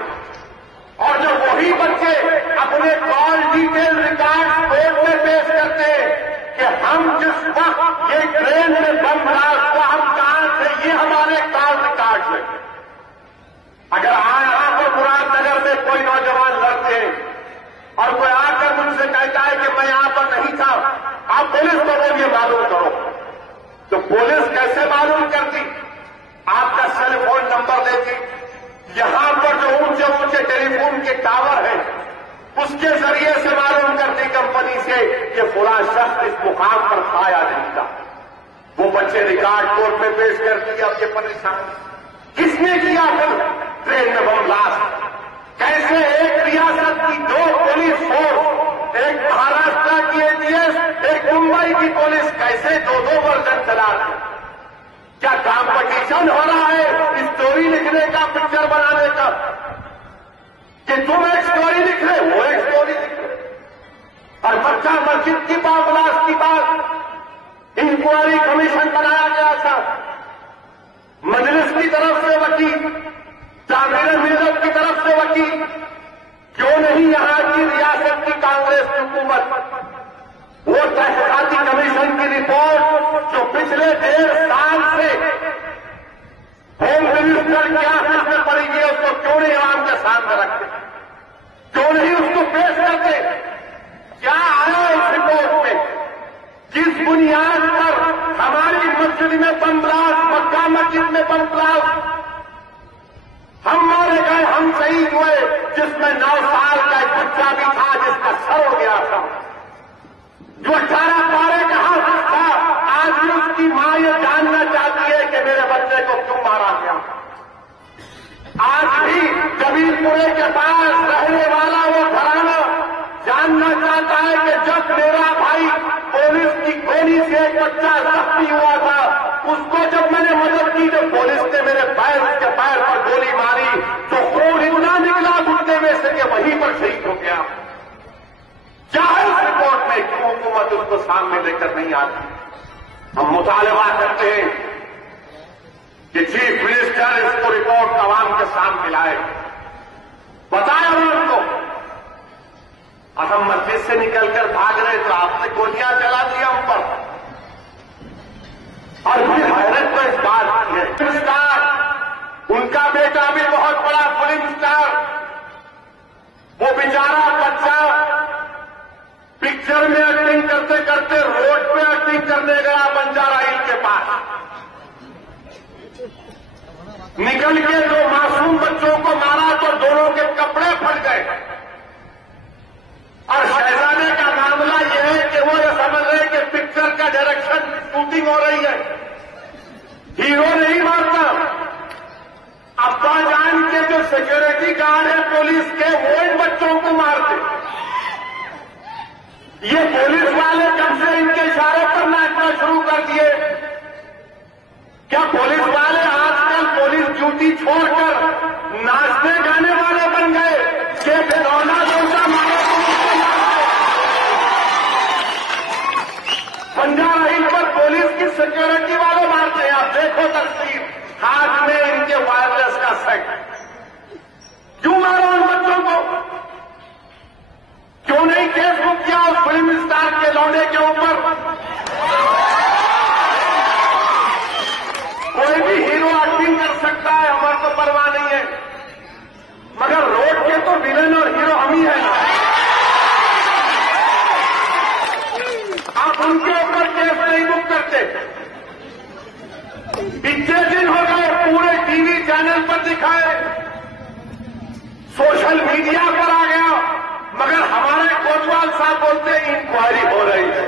اور جو وہی بچے اپنے کال ڈیٹیل ریکارڈ کورٹ میں پیش کرتے کہ ہم جس وقت یہ ٹرین میں بم بلاسٹ ہوا ہم کہاں تھے، یہ ہمارے کال ریکارڈ میں۔ اگر یہاں پر مراد نگر میں کوئی نوجوان لڑتے ہیں اور کوئی آ کر مجھ سے کہتا ہے کہ میں یہاں پر نہیں تھا، آپ پولیس کو بولیے معلوم کرو، تو پولیس کیسے معلوم کرتی؟ آپ کا سیل فون نمبر دیتی، یہاں پر جو اونچے اونچے ٹیلی فون کے ٹاور ہیں اس کے ذریعے سے معلوم کرتی کمپنی سے کہ فلاں شخص اس مقام پر آیا نہیں تھا۔ وہ بچے ریکارڈ کورٹ میں پیش کر دیا، اب یہ پریشان کس نے کیا؟ پھر ٹرین میں بم بلاسٹ کیسے؟ ایک ریاست کی 2 پولیس فورس، ایک مہاراشٹر کی ATS، ایک ممبئی کی پولیس، کیسے 2 ورژن چلا رہی؟ کیا کمپٹیشن ہو رہا ہے اسٹوری لکھنے کا، پکچر بنانے کا، کہ تم ایک اسٹوری لکھ رہے وہ ایک اسٹوری لکھ رہے؟ اور مکہ مسجد کی بم بلاسٹ کی بات انکوائری کمیشن بنایا گیا تھا، مجلس کی طرف سے وکیل، تعمیر ملت کی طرف سے وکیل، کیوں نہیں یہاں کی ریاست کی کانگریس کی حکومت وہ تحقیقاتی کمیشن کی رپورٹ جو پچھلے 1.5 سال سے ہوم منسٹر کیا فیصلے پڑی گئی اس کو کیوں نہیں عوام کے سامنے رکھتے؟ کیوں نہیں اس کو پیش کرتے؟ کیا آیا اس رپورٹ میں؟ جس بنیاد پر ہماری مسجد میں بم بلاسٹ، مکہ مسجد میں بم بلاسٹ، ہم مارے گئے، ہم شہید ہوئے، جس میں 9 سال کا ایک بچہ بھی تھا جس کا سر ہو گیا تھا، جو 18 پارے کا حافظ تھا، آج بھی اس کی ماں یہ جاننا چاہتی ہے کہ میرے بچے کو کیوں مارا گیا۔ آج بھی جبیل پورے کے پاس رہنے والا وہ گھرانہ جاننا چاہتا ہے کہ جب میرا بھائی پولیس کی گولی سے ایک بچہ زخمی ہوا تھا، اس کو جب میں نے مدد کی تو پولیس نے میرے اس کے پیر پر گولی ماری تو خون اتنا نکلا گھٹنے میں سے کہ وہیں پر شہید ہو گیا۔ چاہے اس رپورٹ میں کیوں حکومت اس کو سامنے لے کر نہیں آتی؟ ہم مطالبہ کرتے ہیں کہ چیف منسٹر اس کو رپورٹ عوام کے سامنے لائے، بتائے عوام کو۔ اور ہم مسجد سے نکل کر بھاگ رہے تو آپ نے گولیاں چلا دی ہم پر، اور پھر حیرت تو اس بات کی ہے فلم اسٹار، ان کا بیٹا بھی بہت بڑا فلم اسٹار، وہ بیچارہ بچہ پکچر میں ایکٹنگ کرتے کرتے روڈ پہ ایکٹنگ کرنے گیا بنجارہ ہل کے پاس، نکل کے 2 معصوم بچوں کو مارا تو دونوں کے کپڑے پھٹ گئے۔ اور شہزادے کا معاملہ یہ ہے کہ وہ یہ سمجھ رہے کہ پکچر کا ڈائریکشن شوٹنگ ہو رہی ہے، ہیرو نہیں مارتا۔ ابا جان کے جو سیکورٹی گارڈ ہیں پولیس کے وہ ان بچوں کو مارتے۔ یہ پولیس والے کب سے ان کے اشارے پر ناچنا شروع کر دیے؟ کیا پولیس والے آج کل پولیس ڈیوٹی چھوڑ کر ناچنے گانے والے بن گئے کہ بھگونا دوسرا مارے؟ بنجارہ ہل پر پولیس کی سیکورٹی والے مارتے ہیں۔ آپ دیکھو تصویر، ہاتھ میں ان کے وائرلیس کا سیٹ۔ کیوں مارا ان بچوں کو؟ کیوں نہیں کیس بک کیا اس فلم اسٹار کے لوڈے کے اوپر؟ کوئی بھی ہیرو ایکٹنگ کر سکتا ہے، ہمارا تو پرواہ نہیں ہے، مگر روڈ کے تو ویلن اور ہیرو ہم ہی ہیں نا۔ آپ ان کے اوپر کیس نہیں بک کرتے۔ اتنے دن ہو گئے پورے ٹی وی چینل پر دکھائے، سوشل میڈیا پر آ گیا، مگر ہمارے کوتوال صاحب بولتے انکوائری ہو رہی ہے۔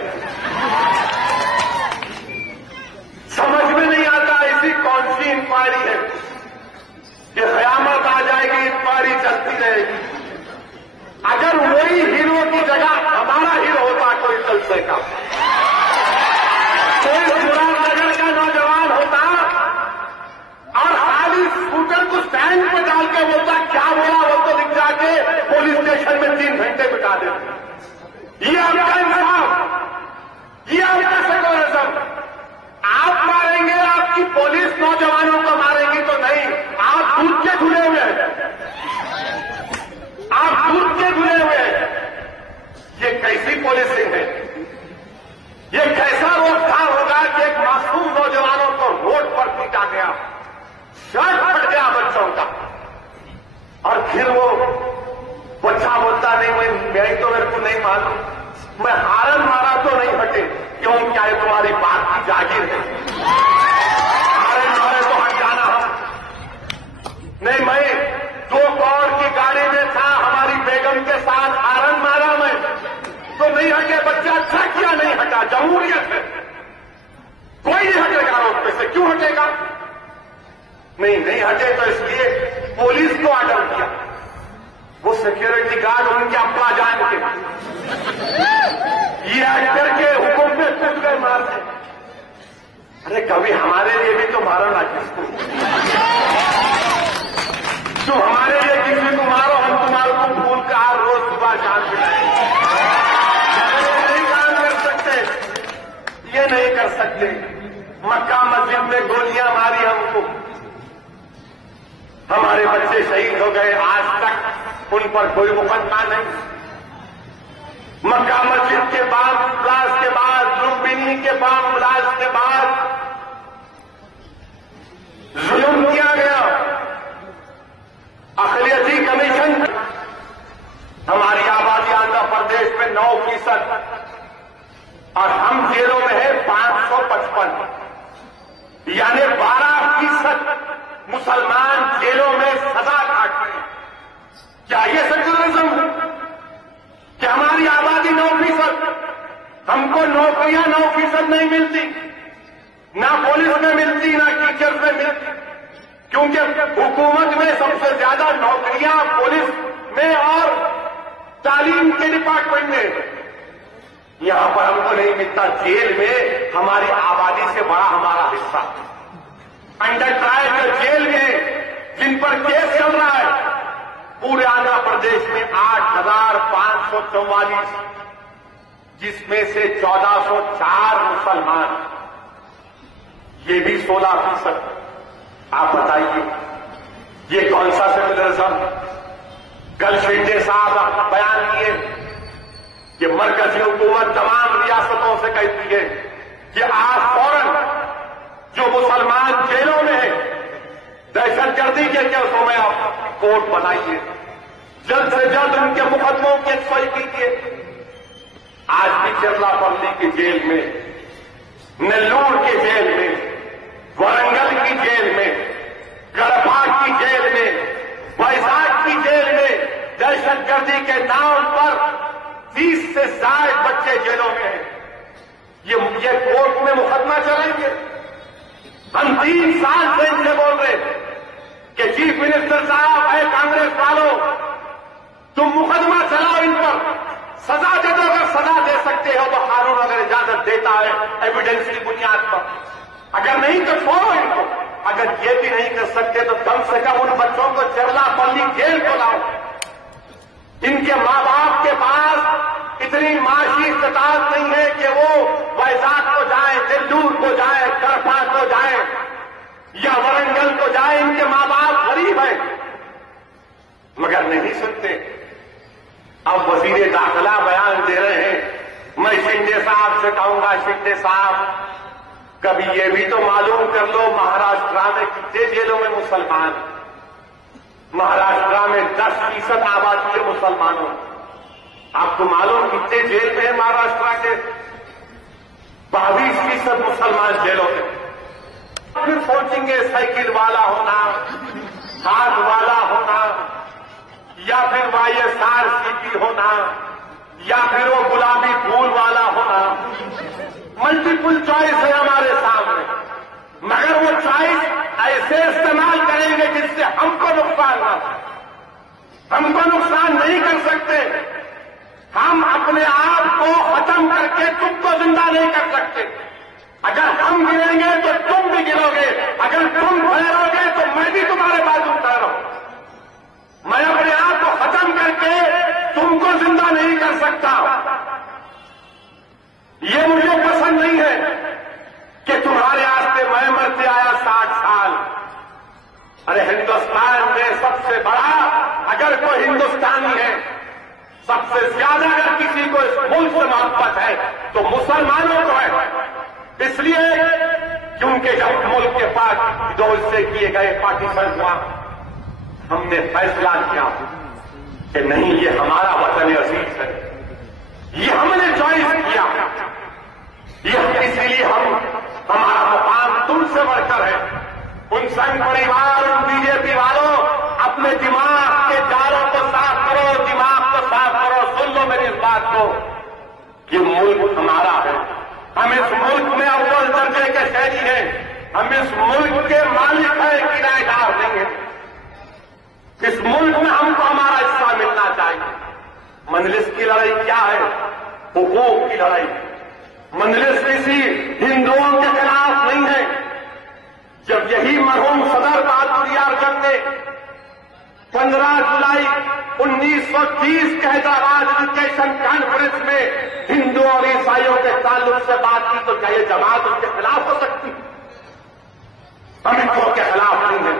سمجھ میں نہیں آتا ایسی کون سی انکوائری ہے کہ قیامت آ جائے گی انکوائری چلتی رہے گی۔ اگر وہی ہیرو کی جگہ ہمارا ہیرو ہوتا کوئی جلسے کا، کوئی سرار نگر کا نوجوان ہوتا اور خالی اسکوٹر کو اسٹینڈ پہ ڈال کے بولتا کیا بولا وہ تو لکھ جا کے پولیس اسٹیشن میں 3 گھنٹے بتا دیتے۔ یہ آپ کا انصاف، یہ آپ کا سیکولرزم۔ آپ ماریں گے، آپ کی پولیس نوجوانوں کو مارے گی تو نہیں، آپ دودھ کے دھلے ہوئے ہیں، آپ دودھ کے دھلے ہوئے ہیں۔ یہ کیسی پولیسنگ ہے؟ یہ کیسا روک تھام ہوگا کہ ایک معصوم نوجوانوں کو روڈ پر پیٹا گیا، شرٹ پھٹ گیا بچوں کا، اور پھر وہ بچہ بولتا نہیں میں تو میرے کو نہیں معلوم، میں ہارن مارا تو نہیں ہٹے، کیوں کیا ہے تمہاری بات کی جاگیر ہے؟ ہارن مارے تو ہٹ جانا ہم نہیں، میں 2 کروڑ کی گاڑی میں تھا ہماری بیگم کے ساتھ، ہارن مارا میں تو نہیں ہٹے، بچہ اچھا کیا نہیں ہٹا، جمہوریت ہے، کوئی نہیں ہٹے گا روڈ پہ سے، کیوں ہٹے گا؟ نہیں ہٹے تو اس لیے پولیس کو آڈر کیا، وہ سیکورٹی گارڈ ان کے ابا جان کے یہ ایکٹر کے حکم میں کچھ گئے مارتے۔ ارے کبھی ہمارے لیے بھی تو مارو نا کس کو، جو ہمارے لیے کسی کو مارو، ہم تمہارے کو پھول کا ہر روز صبح شام پلائیں۔ نہیں کام کر سکتے، یہ نہیں کر سکتے۔ مکہ مسجد میں گولیاں ماری ہم کو، ہمارے بچے شہید ہو گئے، آج تک ان پر کوئی مقدمہ نہیں۔ مکہ مسجد کے بام بلاس کے بعد، لمبنی کے بام بلاس کے بعد ظلم کیا گیا۔ اقلیتی کمیشن، ہماری آبادی آندھرا پردیش میں 9%، اور ہم جیلوں میں ہیں 555، یعنی 12% مسلمان جیلوں میں سزا کاٹ رہے ہیں۔ کیا یہ سیکولرزم ہے کہ ہماری آبادی 9%، ہم کو نوکریاں 9% نہیں ملتی، نہ پولیس میں ملتی، نہ ٹیچر میں ملتی، کیونکہ حکومت میں سب سے زیادہ نوکریاں پولیس میں اور تعلیم کے ڈپارٹمنٹ میں، یہاں پر ہم کو نہیں ملتا۔ جیل میں ہماری آبادی سے بڑا ہمارا حصہ، انڈر ٹرائل جیل میں جن پر کیس چل رہا ہے، پورے آندھرا پردیش میں 8,544، جس میں سے 1,404 مسلمان، یہ بھی 16%۔ آپ بتائیے یہ کون سا سیکولرزم؟ کل شنڈے صاحب بیان کیے کہ مرکزی حکومت تمام ریاستوں سے کہتی ہے کہ آپ فوراً جو مسلمان جیلوں میں ہیں دہشت گردی کے کیسوں میں آپ کورٹ بنائیے، جلد سے جلد ان کے مقدموں کی صحیح کیجیے۔ آج بھی چرلا پلی کی جیل میں، نلور کی جیل میں، ورنگل کی جیل میں، گڑپا کی جیل میں، ویزاگ کی جیل میں دہشت گردی کے نام پر 30 سے زائد بچے جیلوں میں ہیں۔ یہ کورٹ میں مقدمہ چلیں گے؟ ہم 3 سال سے ان سے بول رہے کہ چیف منسٹر صاحب، اے کانگریس والوں، تم مقدمہ چلاؤ ان پر، سزا دے دو، اگر سزا دے سکتے ہو تو قانون اگر اجازت دیتا ہے ایویڈنس کی بنیاد پر، اگر نہیں تو چھوڑو ان کو۔ اگر یہ بھی نہیں کر سکتے تو کم سے کم ان بچوں کو چرلا پلی جیل کو لاؤ۔ ان کے ماں باپ کے پاس اتنی معاشی استطاعت نہیں ہے کہ وہ ویزاگ کو جائیں، دلدور کو جائیں، گڑپا کو جائیں یا ورنگل کو جائیں۔ ان کے ماں باپ غریب ہیں مگر نہیں سکتے۔ اب وزیر داخلہ بیان دے رہے ہیں، میں شنڈے صاحب سے کہوں گا، شنڈے صاحب کبھی یہ بھی تو معلوم کر لو مہاراشٹر میں کتنے جیلوں میں مسلمان، مہاراشٹر میں 10% آبادی ہے مسلمانوں، آپ کو معلوم کتنے جیل میں ہیں مہاراشٹر کے؟ 22% مسلمان جیلوں میں۔ پھر سوچیں گے سائیکل والا ہونا، ہاتھ والا ہونا، یا پھر YSRCP ہونا، یا پھر وہ گلابی پھول والا ہونا، ملٹیپل چوائس ہے ہمارے سامنے، مگر وہ چوائس ایسے استعمال کریں گے جس سے ہم کو نقصان نہ ہو۔ ہم کو نقصان نہیں کر سکتے، ہم اپنے آپ کو ختم کر کے تم کو زندہ نہیں کر سکتے۔ اگر ہم گریں گے تو تم بھی گرو گے، اگر تم ٹھہرو گے تو میں بھی تمہارے بازو ٹھہروں۔ میں اپنے آپ کو ختم کر کے تم کو زندہ نہیں کر سکتا۔ یہ مجھے پسند نہیں ہے کہ تمہارے واسطے میں مرتے آیا 60 سال۔ ارے ہندوستان میں سب سے بڑا اگر کوئی ہندوستانی ہے، سب سے زیادہ اگر کسی کو اس ملک سے محبت ہے تو مسلمانوں کو ہے، اس لیے کیونکہ جب ملک کے پاس 2 حصے کیے گئے پارٹیشن ہوا، ہم نے فیصلہ کیا کہ نہیں، یہ ہمارا وطن عزیز ہے، یہ ہم نے چوائس کیا، یہ اسی لیے ہمارا مقام تم سے بڑھ کر ہے۔ ان سنگ پریوار، ان BJP والوں، اپنے دماغ کے جالوں کو صاف کرو، دماغ کو صاف کرو، سن لو میری اس بات کو، یہ ملک ہمارا ہے، ہم اس ملک میں اول درجے کے شہری ہیں، ہم اس ملک کے مالک ہیں، کرایہ دار نہیں ہیں۔ اس ملک میں ہم کو ہمارا حصہ ملنا چاہیے۔ مجلس کی لڑائی کیا ہے؟ حقوق کی لڑائی۔ مجلس کسی ہندوؤں کے خلاف نہیں ہے۔ جب یہی مرحوم صدر بہادر یار جنگ نے 15 جولائی 1930 کے حیدرآباد ایجوکیشن کانفرنس میں ہندو اور عیسائیوں کے تعلق سے بات کی تو کیا یہ جماعت ان کے خلاف ہو سکتی؟ ہم ہندوؤں کے خلاف نہیں ہیں،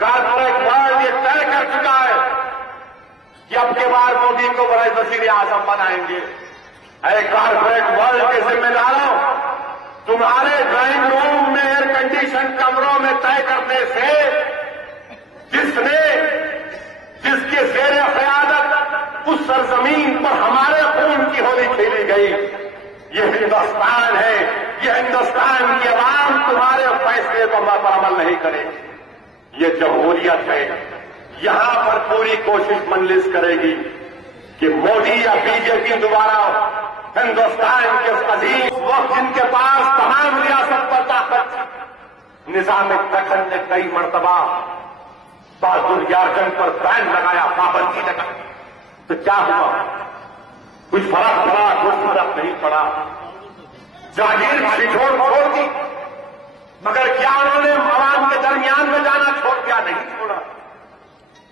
کارپوریٹ ورلڈ یہ طے کر چکا ہے کہ اب کی بار مودی کو بڑے وزیر اعظم بنائیں گے. اے کارپوریٹ ورلڈ کے ذمہ داروں، تمہارے ڈرائنگ روم میں ایئر کنڈیشن کمروں میں طے کرنے سے جس کے زیر قیادت اس سرزمین پر ہمارے خون کی ہولی کھیلی گئی، یہ ہندوستان ہے. یہ ہندوستان کی عوام تمہارے فیصلے پر عمل نہیں کرے. یہ جمہوریت ہے. یہاں پر پوری کوشش مجلس کرے گی کہ مودی یا بی جے پی دوبارہ ہندوستان کے عظیم وقت جن کے پاس تمام ریاست پر طاقت، نظام دکن نے کئی مرتبہ بہادر یارجن پر بین لگایا، پابندی لگائی، تو کیا ہوا؟ کچھ فرق پڑا؟ کچھ فرق نہیں پڑا. جاگیر چھوڑ دی، مگر کیا انہوں نے عوام کے درمیان میں جانا چھوڑ دیا؟ نہیں چھوڑا.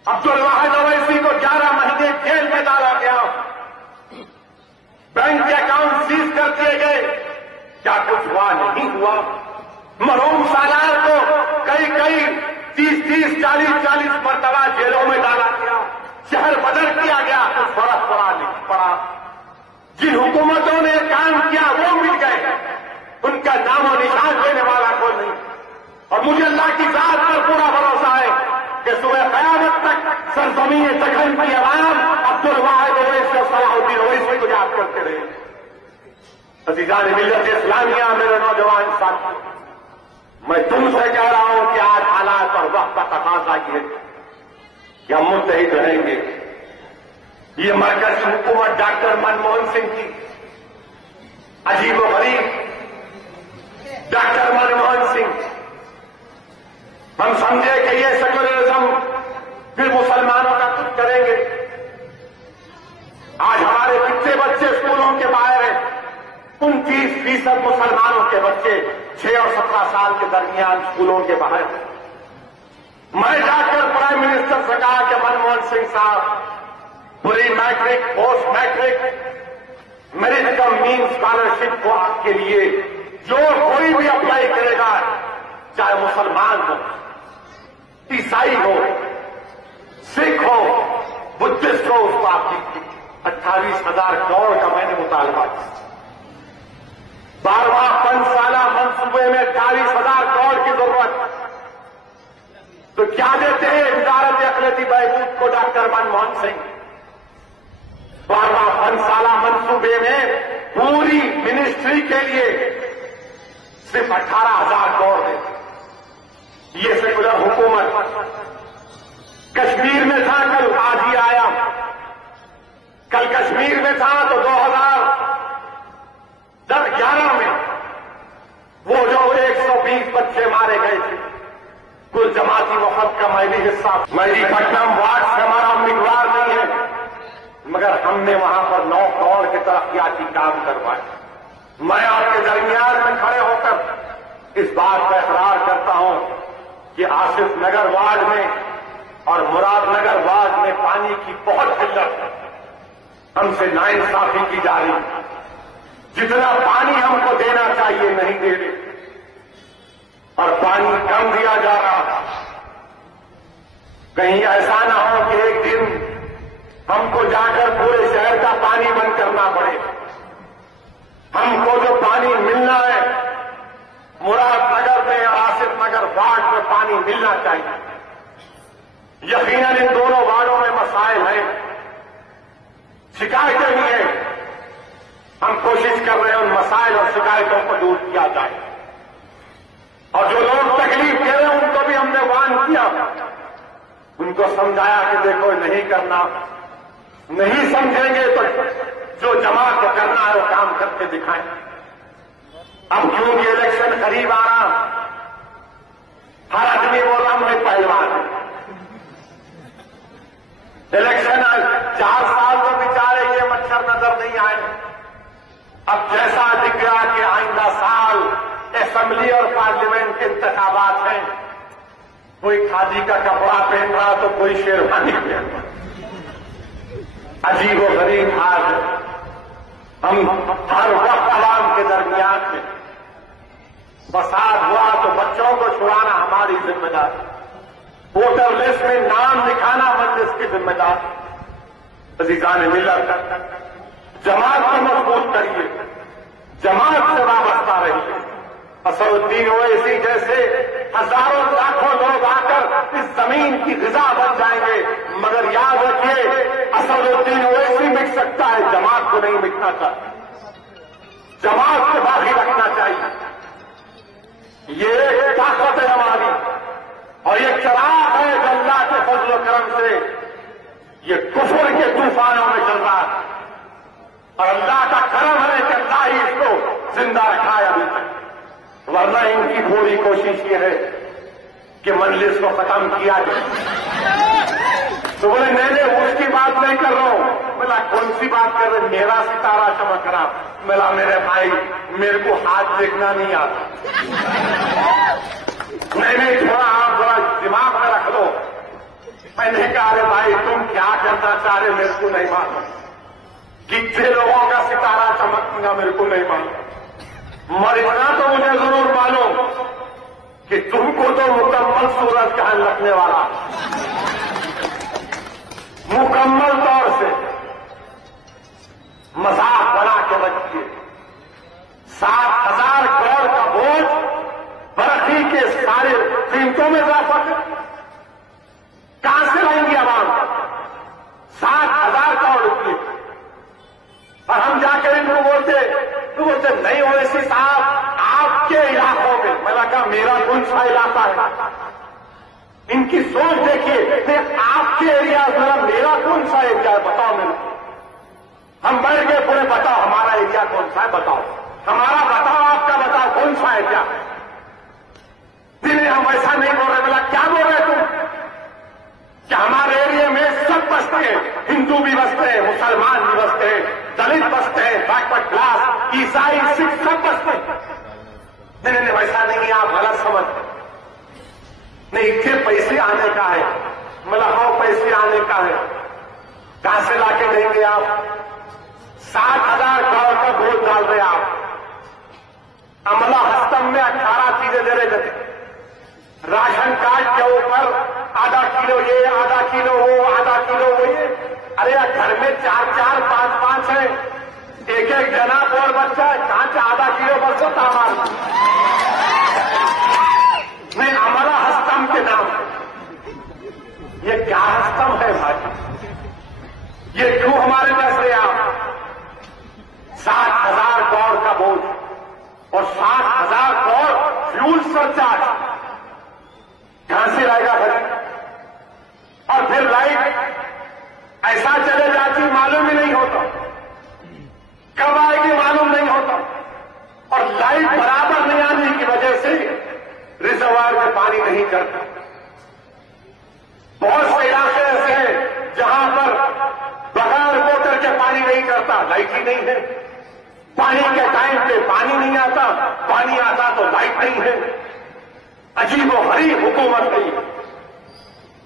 عبدالواحد اویسی کو 11 مہینے جیل میں ڈالا گیا، بینک کے اکاؤنٹ سیز کر دیے گئے. کیا کچھ ہوا؟ نہیں ہوا. مرحوم سالار کو کئی 30-40 مرتبہ جیلوں میں ڈالا گیا، شہر بدر کیا گیا، کچھ فرق پڑا؟ نہیں پڑا. جن حکومتوں نے کام کیا وہ مل گئے، ان کا نام و نشان لینے والا کوئی نہیں. اور مجھے اللہ کی ذات پر پورا بھروسہ ہے کہ صبح قیامت تک سرزمین دکن کی عوام عبدالواحد اویسی اور صلاح الدین اویسی کو یاد کرتے رہے. عزیزان ملت اسلامیہ، میرے نوجوان ساتھی، میں تم سے کہہ رہا ہوں کہ آج حالات اور وقت کا تقاضا یہ ہے کہ ہم متحد رہیں گے. یہ مرکزی حکومت ڈاکٹر منموہن سنگھ کی عجیب و غریب، ڈاکٹر منموہن سنگھ، ہم سمجھے کہ یہ سیکولرزم پھر مسلمانوں کا کچھ کریں گے. آج ہمارے کتنے بچے اسکولوں کے باہر ہیں؟ 29% مسلمانوں کے بچے 6 اور 17 سال کے درمیان اسکولوں کے باہر ہیں. میں جا کر پرائم منسٹر سے کہا کہ منموہن سنگھ صاحب، پوری میٹرک، پوسٹ میٹرک، میرٹ کم مین اسکالرشپ کو آپ کے لیے جو کوئی بھی اپلائی کرے گا، چاہے مسلمان ہو، عیسائی ہو، سکھ ہو، بدھسٹ ہو، اس کو آپ کی 28,000 کروڑ کا میں نے مطالبہ کیا. 12واں 5 سالہ منصوبے میں 28,000 کروڑ کی ضرورت. تو کیا دیتے ہیں وزارت اقلیتی بہبود کو ڈاکٹر منموہن سنگھ؟ 12واں 5 سالہ منصوبے میں پوری منسٹری کے لیے صرف 18,000 کروڑ دیتے. یہ سیکولر حکومت کشمیر میں تھا، کل آج ہی آیا. کل کشمیر میں تھا تو 2011 میں وہ جو 120 بچے مارے گئے تھے، کل جماعتی وفد کا میں بھی حصہ. میری پٹنم وارڈ سے ہمارا امیدوار نہیں ہے، مگر ہم نے وہاں پر 9 کروڑ کے ترقیاتی کام کروائے. میں آپ کے درمیان میں کھڑے ہو کر اس بات کا اقرار کرتا ہوں کہ آصف نگر وارڈ میں اور مراد نگر وارڈ میں پانی کی بہت قلت ہے. ہم سے ناانصافی کی جا رہی. جتنا پانی ہم کو دینا چاہیے نہیں دے رہے، اور پانی کم دیا جا رہا. کہیں ایسا نہ ہو کہ ایک دن ہم کو جا کر پورے شہر کا پانی بند کرنا پڑے. ہم کو جو پانی ملنا ہے مراد نگر میں اور آصف نگر وارڈ میں پانی ملنا چاہیے. یقیناً ان دونوں وارڈوں میں مسائل ہیں، شکایتیں بھی ہیں. ہم کوشش کر رہے ہیں ان مسائل اور شکایتوں کو دور کیا جائے. اور جو لوگ تکلیف دے رہے ہیں ان کو بھی ہم نے وارن کیا، ان کو سمجھایا کہ دیکھو نہیں کرنا. نہیں سمجھیں گے تو جو جماعت کو کرنا ہے وہ کام کر کے دکھائیں. اب کیونکہ الیکشن قریب آ رہا، ہر آدمی بول رہا میں پہلوان ہوں. الیکشن 4 سال تو بیچارے یہ مچھر نظر نہیں آئے. اب جیسا دکھ رہا کہ آئندہ سال اسمبلی اور پارلیمنٹ کے انتخابات ہیں، کوئی کھادی کا کپڑا پہن رہا تو کوئی شیروانی پہن رہا. عجیب و غریب حال ہے. ہم ہر وقت عوام کے درمیان میں فساد ہوا تو بچوں کو چھڑانا ہماری ذمہ داری. ووٹر لسٹ میں نام لکھانا مجلس کی ذمہ دار. عزیزان ملت، جماعت کو مضبوط کریے، جماعت سے وابستہ رہیے. اسد الدین اویسی جیسے ہزاروں لاکھوں لوگ آ کر اس زمین کی غذا بن جائیں گے، مگر یاد رکھیے اسد الدین اویسی مٹ سکتا ہے، جماعت کو نہیں مٹنا چاہیے. جماعت کو باقی رکھنا چاہیے. یہ ایک طاقت ہے ہماری، اور یہ چراغ ہے جو اللہ کے فضل و کرم سے یہ کفر کے طوفانوں میں چل رہا ہے، اور اللہ کا کرم ہے کہ اللہ ہی اس کو زندہ رکھا ہے ابھی تک. ورنہ ان کی پوری کوشش یہ ہے کہ مجلس کو ختم کیا جائے. تو بولے نہیں اس کی بات نہیں کر رہا ہوں. بولا کون سی بات کر رہے؟ میرا ستارہ چمک رہا. بولا میرے بھائی میرے کو ہاتھ دیکھنا نہیں آتا. نہیں تھوڑا آپ ذرا دماغ میں رکھ لو. میں نے کہا ارے بھائی تم کیا کرنا چاہ رہے میرے کو نہیں معلوم. کتنے لوگوں کا ستارہ چمکنا میرے کو نہیں معلوم، مگر اتنا تو مجھے ضرور معلوم کہ تم کو تو مکمل سورج جہاں لگنے والا، مکمل طور سے مذاق بنا کے رکھیے. 7,000 کروڑ کا بوجھ برقی کے سارے قیمتوں میں اضافہ کہاں سے لائیں گے عوام؟ 7,000 کروڑ روپئے. اور ہم جا کر ان کو بولتے نہیں اویسی صاحب آپ کے علاقوں میں. میں نے کہا میرا کون سا علاقہ ہے؟ ان کی سوچ دیکھیے. آپ کے ایریا میرا کون سا ایریا ہے بتاؤ. میں ہم بیٹھ گئے پورے بتاؤ ہمارا ایریا کون سا ہے، بتاؤ ہمارا، بتاؤ آپ کا، بتاؤ کون سا ایریا ہے. نہیں ہم ایسا نہیں بول رہے. بولا کیا بول رہے تم؟ کہ ہمارے ایریا میں سب بستے ہیں، ہندو بھی بستے ہیں، مسلمان بھی بستے ہیں، دلت بستے ہیں، بیکورڈ کلاس، عیسائی، سکھ سب بستے ہیں. نہیں ویسا نہیں، آپ غلط سمجھتے. نہیں اتنے پیسے آنے کا ہے. مطلب ہاں پیسے آنے کا ہے. کہاں سے لا کے دیں گے آپ؟ 7,000 کروڑ کا بوجھ ڈال رہے آپ. عملہ ہستم میں 18 چیزیں دے رہے تھے. راشن کارڈ کے اوپر آدھا کلو یہ، آدھا کلو وہ، آدھا کلو وہ یہ. ارے گھر میں 4 5 ہے، ایک جناب اور بچہ ہے، کہاں سے آدھا کلو بچہ تھا ہمارا؟ نہیں عملہ ہستم کے نام. یہ کیا ہستم ہے بھائی؟ یہ کیوں ہمارے پاس رہے آپ؟ 7,000 کروڑ کا بوجھ اور 7,000 کروڑ فیول سرچارج. کہاں سے لائے گا گھر؟ اور پھر لائٹ ایسا چلے جاتی معلوم ہی نہیں ہوتا، کب آئے گی معلوم نہیں ہوتا. اور لائٹ برابر نہیں آنے کی وجہ سے ریزروائر میں پانی نہیں چڑھتا. بہت سے علاقے ایسے ہیں جہاں پر بغیر موٹر کے پانی نہیں چڑھتا، لائٹ ہی نہیں ہے. پانی کے ٹائم پہ پانی نہیں آتا، پانی آتا تو لائٹ نہیں ہے. عجیب و غریب حکومت نہیں.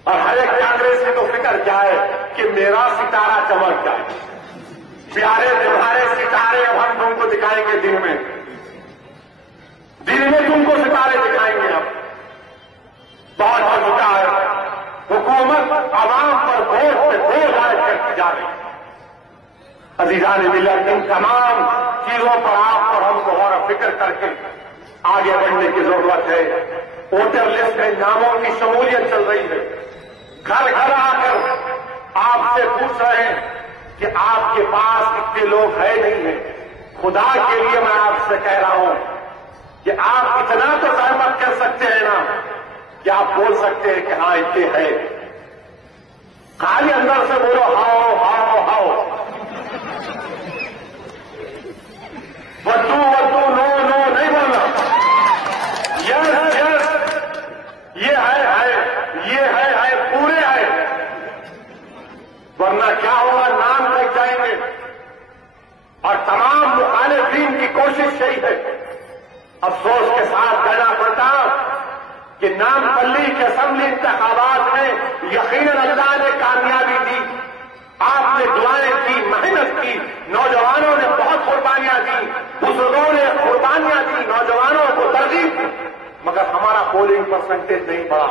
اور ہر ایک کانگریس کی تو فکر کیا ہے کہ میرا ستارہ چمک جائے. پیارے تمہارے ستارے اب ہم تم کو دکھائیں گے. دن میں تم کو ستارے دکھائیں گے. اب بہت ہو چکا ہے. حکومت عوام پر بوجھ پہ بوجھ عائد کرتی جا رہی ہے. عزیزان ملت، ان تمام چیزوں پر آپ اور ہم کو غور و فکر کر کے آگے بڑھنے کی ضرورت ہے. ووٹر لسٹ میں ناموں کی شمولیت چل رہی ہے. گھر گھر آ کر آپ سے پوچھ رہے ہیں کہ آپ کے پاس اتنے لوگ ہیں نہیں ہیں. خدا کے لیے میں آپ سے کہہ رہا ہوں کہ آپ اتنا تو زحمت کر سکتے ہیں نا کہ آپ بول سکتے ہیں کہ ہاں اتنے ہیں. خالی اندر سے بولو ہاؤ ہاؤ ہاؤ، ودو نو نو نہیں بولنا. یس یس، یہ ہے پورے ہے. ورنہ کیا ہوگا؟ نام لگ جائیں گے. اور تمام مخالفین کی کوشش یہی ہے. افسوس کے ساتھ کہنا پڑتا کہ نام پلی کے اسمبلی انتخابات میں یقیناً اللہ نے کامیابی دی. آپ نے دعائیں کی، محنت کی، نوجوانوں نے بہت قربانیاں دی، بزرگوں نے قربانیاں دی، نوجوانوں کو ترغیب دی، مگر ہمارا پولنگ پرسنٹیج نہیں بڑھا.